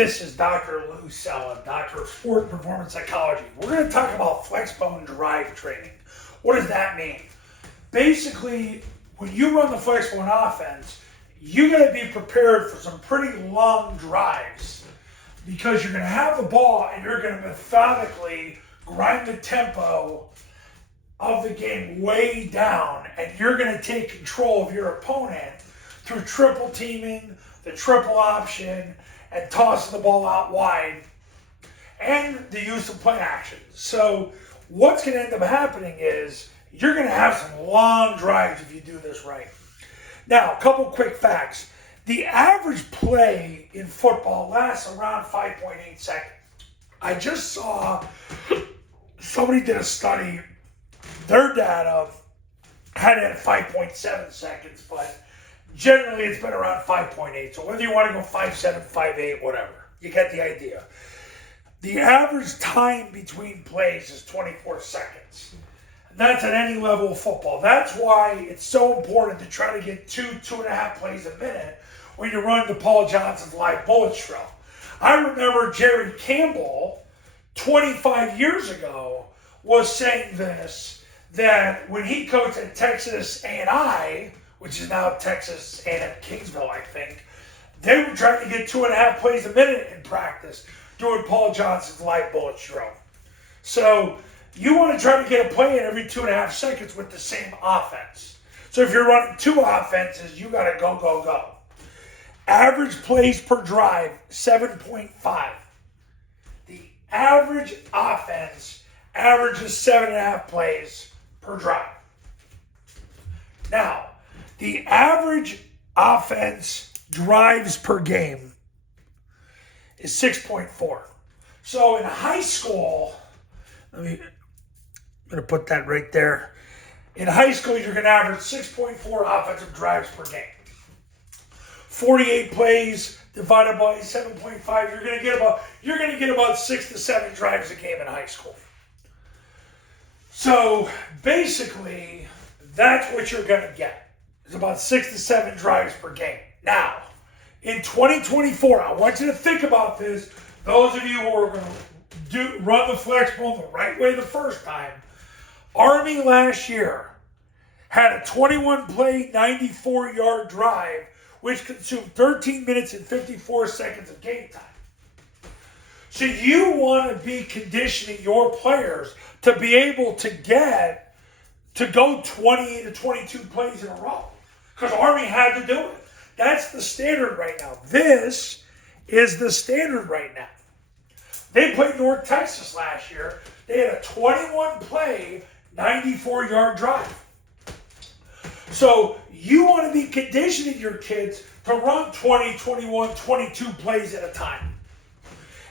This is Dr. Lou Sella, Doctor of Sport and Performance Psychology. We're going to talk about Flexbone Drive Training. What does that mean? Basically, when you run the Flexbone offense, you're going to be prepared for some pretty long drives because you're going to have the ball and you're going to methodically grind the tempo of the game way down, and you're going to take control of your opponent through triple teaming, the triple option, and tossing the ball out wide, and the use of play actions. So what's going to end up happening is you're going to have some long drives if you do this right. Now, a couple quick facts. The average play in football lasts around 5.8 seconds. I just saw somebody did a study. Their data had it at 5.7 seconds, but generally it's been around 5.8. So whether you want to go 5.7, 5.8, whatever, you get the idea. The average time between plays is 24 seconds. That's at any level of football. That's why it's so important to try to get 2.5 plays a minute when you run the Paul Johnson's live bullet drill. I remember Jerry Campbell 25 years ago was saying this, that when he coached at Texas A&I, which is now Texas A&M Kingsville, I think, they were trying to get 2.5 plays a minute in practice doing Paul Johnson's live bullet drill. So you want to try to get a play in every 2.5 seconds with the same offense. So if you're running two offenses, you got to go. Average plays per drive, 7.5. The average offense averages 7.5 plays per drive. Now, the average offense drives per game is 6.4. So in high school, I'm going to put that right there. In high school, you're going to average 6.4 offensive drives per game. 48 plays divided by 7.5, you're going to get about 6 to 7 drives a game in high school. So basically, that's what you're going to get. It's about 6 to 7 drives per game. Now, in 2024, I want you to think about this. Those of you who are going to run the Flexbone the right way the first time, Army last year had a 21-play, 94-yard drive, which consumed 13 minutes and 54 seconds of game time. So you want to be conditioning your players to be able to go 20 to 22 plays in a row. Because Army had to do it. That's the standard right now. This is the standard right now. They played North Texas last year. They had a 21-play, 94-yard drive. So you want to be conditioning your kids to run 20, 21, 22 plays at a time.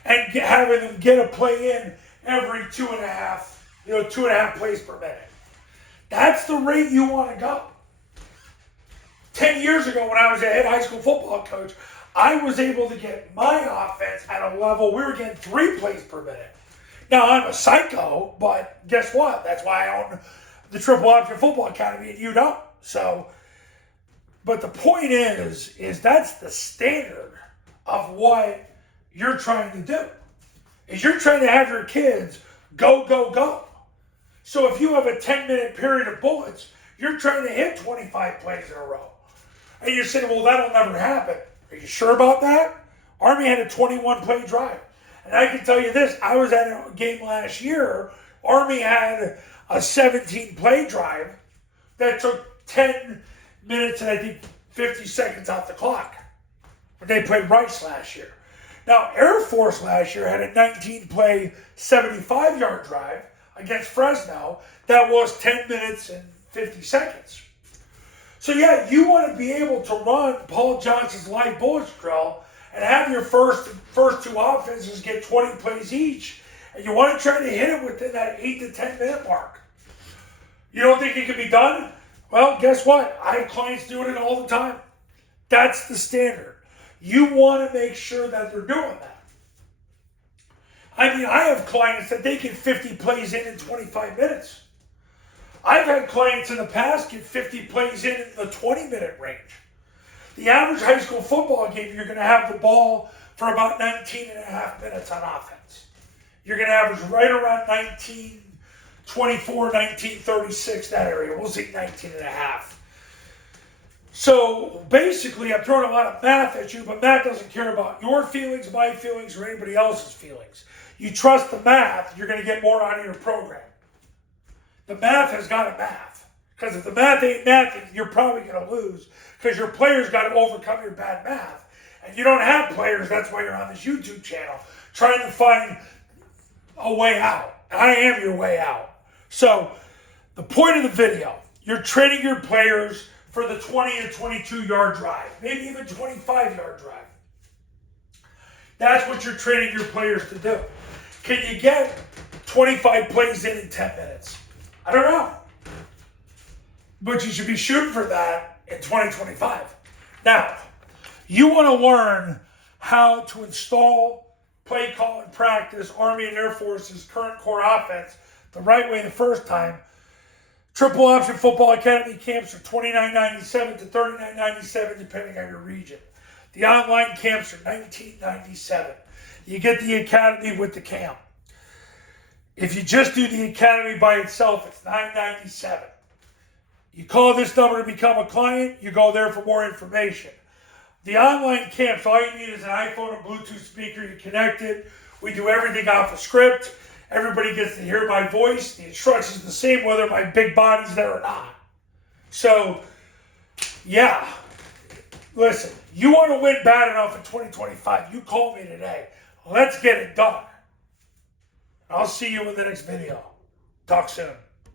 And having them get a play in every 2.5 plays per minute. That's the rate you want to go. 10 years ago when I was a head high school football coach, I was able to get my offense at a level, we were getting 3 plays per minute. Now, I'm a psycho, but guess what? That's why I own the Triple Option Football Academy, and you don't. So, but the point is that's the standard of what you're trying to do. Is you're trying to have your kids go. So if you have a 10-minute period of bullets, you're trying to hit 25 plays in a row. And you're saying, well, that'll never happen. Are you sure about that? Army had a 21-play drive. And I can tell you this, I was at a game last year, Army had a 17-play drive that took 10 minutes and I think 50 seconds off the clock. But they played Rice last year. Now, Air Force last year had a 19-play, 75-yard drive against Fresno that was 10 minutes and 50 seconds. So yeah, you want to be able to run Paul Johnson's light bullets drill and have your first two offenses get 20 plays each, and you want to try to hit it within that 8 to 10 minute mark. You don't think it can be done? Well, guess what? I have clients doing it all the time. That's the standard. You want to make sure that they're doing that. I mean, I have clients that they get 50 plays in 25 minutes. I've had clients in the past get 50 plays in the 20-minute range. The average high school football game, you're going to have the ball for about 19 and a half minutes on offense. You're going to average right around 1924, 1936, that area. We'll say 19 and a half. So basically, I'm throwing a lot of math at you, but math doesn't care about your feelings, my feelings, or anybody else's feelings. You trust the math, you're going to get more out of your program. The math has got to math. Because if the math ain't mathing, you're probably going to lose. Because your players got to overcome your bad math. And you don't have players, that's why you're on this YouTube channel, trying to find a way out. I am your way out. So, the point of the video, you're training your players for the 20 and 22 yard drive, maybe even 25 yard drive. That's what you're training your players to do. Can you get 25 plays in 10 minutes? I don't know. But you should be shooting for that in 2025. Now, you want to learn how to install, play call, and practice Army and Air Force's current core offense the right way the first time. Triple Option Football Academy camps are $29.97 to $39.97 depending on your region. The online camps are $19.97. You get the academy with the camp. If you just do the academy by itself, it's $9.97. You call this number to become a client, you go there for more information. The online camps, all you need is an iPhone and Bluetooth speaker, you connect it. We do everything off the script. Everybody gets to hear my voice. The instructions are the same whether my big body's there or not. So, yeah. Listen, you want to win bad enough in 2025, you call me today. Let's get it done. I'll see you in the next video. Talk soon.